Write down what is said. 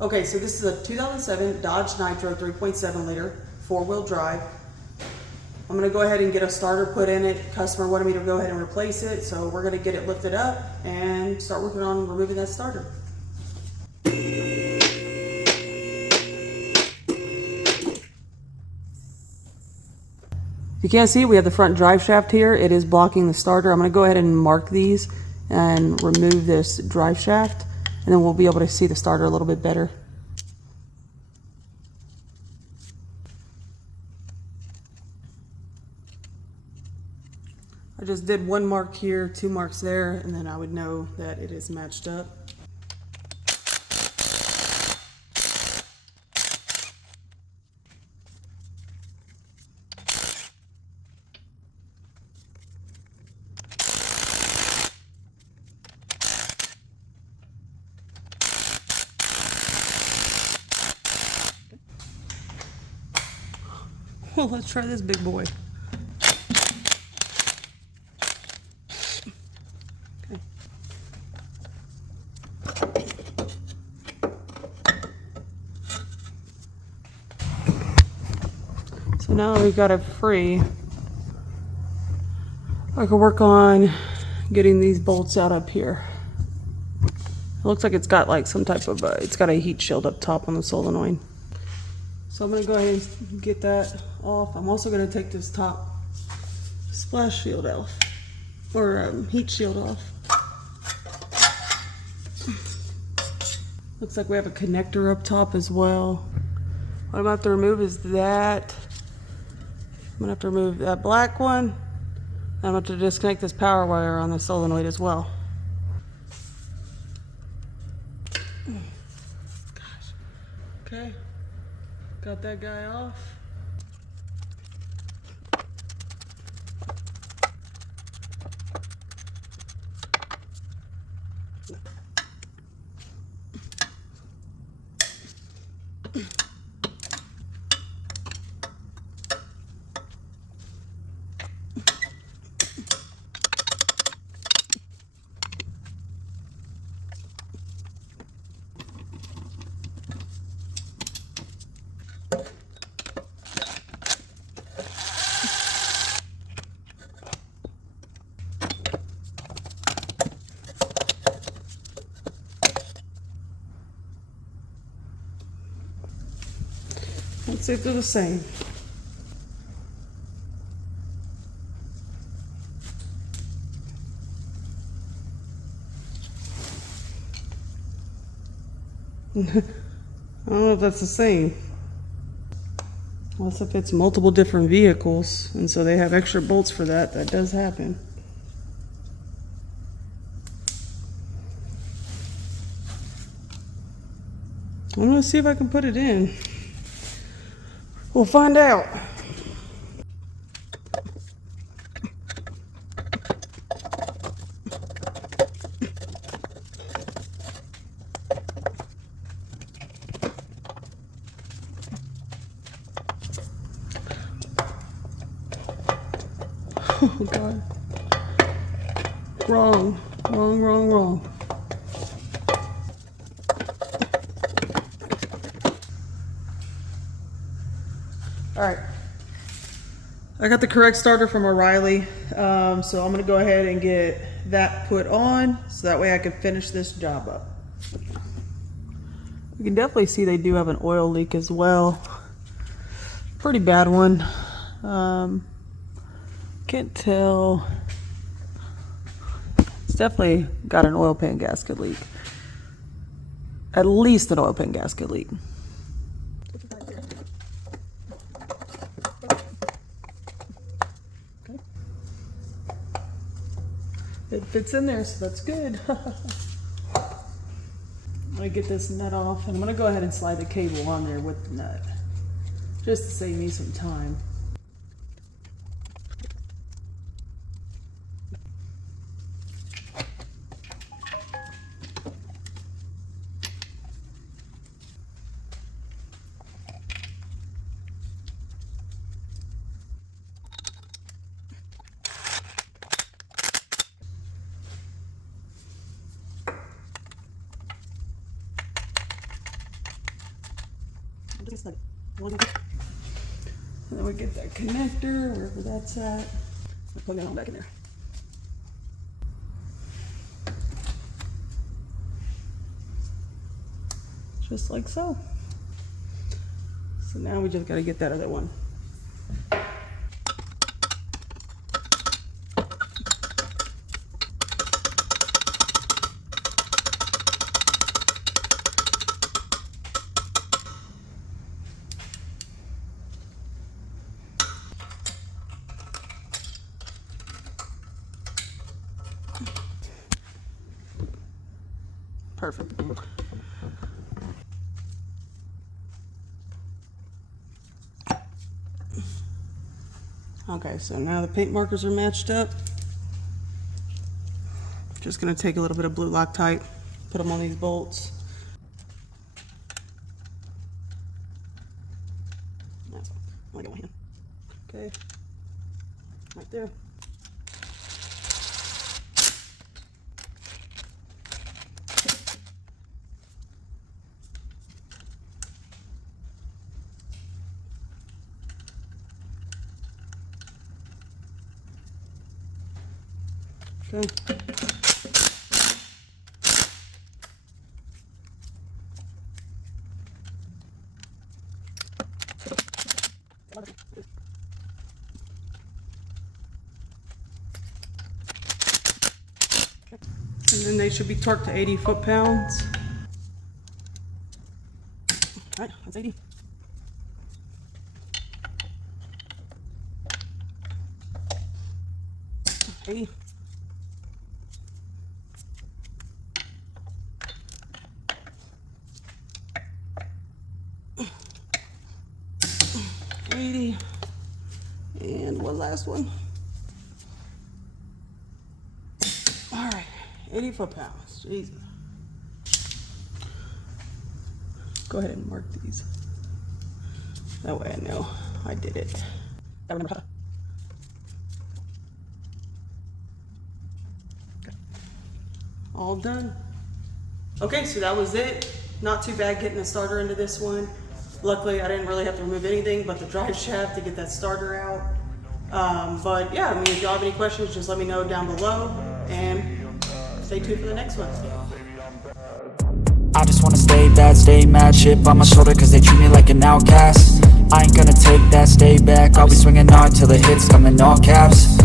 Okay, so this is a 2007 Dodge Nitro 3.7 liter, 4-wheel drive. I'm gonna go ahead and get a starter put in it. Customer wanted me to go ahead and replace it, so we're gonna get it lifted up and start working on removing that starter. If you can't see, we have the front drive shaft here. It is blocking the starter. I'm gonna go ahead and mark these and remove this drive shaft, and then we'll be able to see the starter a little bit better. I just did one mark here, 2 marks there, and then I would know that it is matched up. Well, let's try this big boy. Okay. So now we've got it free. I can work on getting these bolts out up here. It looks like it's got like some type of, it's got a heat shield up top on the solenoid. So I'm gonna go ahead and get that off. I'm also gonna take this top splash shield off, or heat shield off. Looks like we have a connector up top as well. What I'm gonna have to remove is that. I'm gonna have to remove that black one. I'm gonna have to disconnect this power wire on the solenoid as well. Gosh. Okay. Got that guy off. Let's see if they're the same. I don't know if that's the same. Unless if it's multiple different vehicles, and so they have extra bolts for that. That does happen. I'm gonna see if I can put it in. We'll find out. Oh God. Wrong. All right, I got the correct starter from O'Reilly, so I'm gonna go ahead and get that put on so that way I can finish this job up. You can definitely see they do have an oil leak as well. Pretty bad one. Can't tell. It's definitely got an oil pan gasket leak. At least an oil pan gasket leak. It fits in there, so that's good. I'm gonna get this nut off, and I'm gonna go ahead and slide the cable on there with the nut, just to save me some time. And then we get that connector, wherever that's at. I'll plug it on back in there. Just like so. So now we just gotta get that other one. Perfect. Okay, so now the paint markers are matched up. Just gonna take a little bit of blue Loctite, put them on these bolts. That's all. I got one hand. Okay, right there. Okay. And then they should be torqued to 80 foot-pounds. All right, that's 80. $80. $80. And one last one. All right, 80 foot-pounds. Jesus. Go ahead and mark these. That way I know I did it. I remember how. Okay. All done. Okay, so that was it. Not too bad getting a starter into this one. Luckily, I didn't really have to remove anything but the drive shaft to get that starter out. But yeah, I mean, if y'all have any questions, just let me know down below, and stay tuned for the next one. I just wanna stay bad, stay mad, chip on my shoulder cause they treat me like an outcast. I ain't gonna take that, stay back, I'll be swinging hard till the hits come in all caps.